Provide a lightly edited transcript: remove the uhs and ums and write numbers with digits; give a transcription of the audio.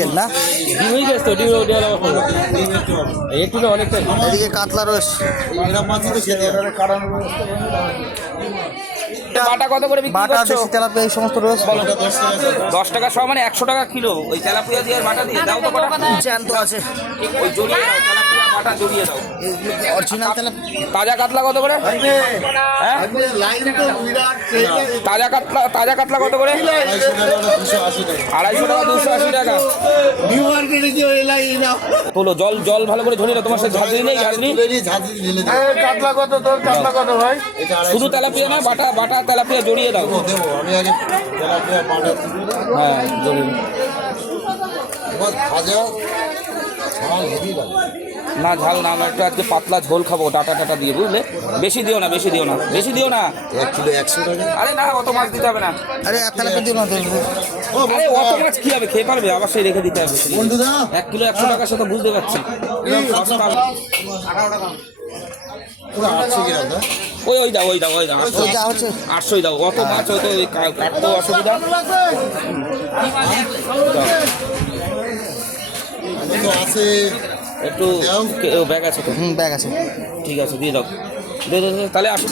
Single না? একটু অনেকটা এদিকে কাতলা রয়েছে। বাটা কত করে বিক্রি বাটা করছো? দেশি তেলাপিয়া এই সমস্ত রয়েছে। 10 টাকা সহ মানে 100 টাকা কিলো। ওই তেলাপিয়া দিয়ে আর বাটা দিয়ে দাও তো কটা। জ্যান্ত আছে। ওই জড়িয়ে দাও, তেলাপিয়া বাটা জড়িয়ে দাও। Original tilapia. তাজা কাতলা কত করে? হ্যাঁ তাজা কাতলা কত করে? 280 টাকা 280 টাকা। তোলো জল জল ভালো করে ঝরিয়ে দাও। তোমার সাথে ঝাঁঝরি নেই? কাতলা কত তোর? কাতলা কত ভাই? শুধু তেলাপিয়া না, বাটা বাটা তেলাপিয়া জড়িয়ে দাও। হ্যাঁ জড়িয়ে না, ঝাল না, আমরা একটু আজকে পাতলা ঝোল খাবো ডাটা টাটা দিয়ে, বুঝলে? বেশি দিও না, বেশি দিও না, বেশি দিও না। 1 কিলো 100 টাকা। আরে না, অত মাছ দিতে হবে না। আরে তেলাপিয়া দিও না তো। আরে অত মাছ কি হবে, খেয়ে পারবে? আবার সেই রেখে দিতে হবে। 1 কিলো 100 টাকা, সে তো বুঝতে পারছি। ওই ওই দাও, ওই দাও, ওই দাও, 800 দাও। অত মাছ হয়তো কাটতে অসুবিধা। একটু ব্যাগ আছে তো? ব্যাগ আছে। ঠিক আছে, দিয়ে দাও, তাহলে আসো।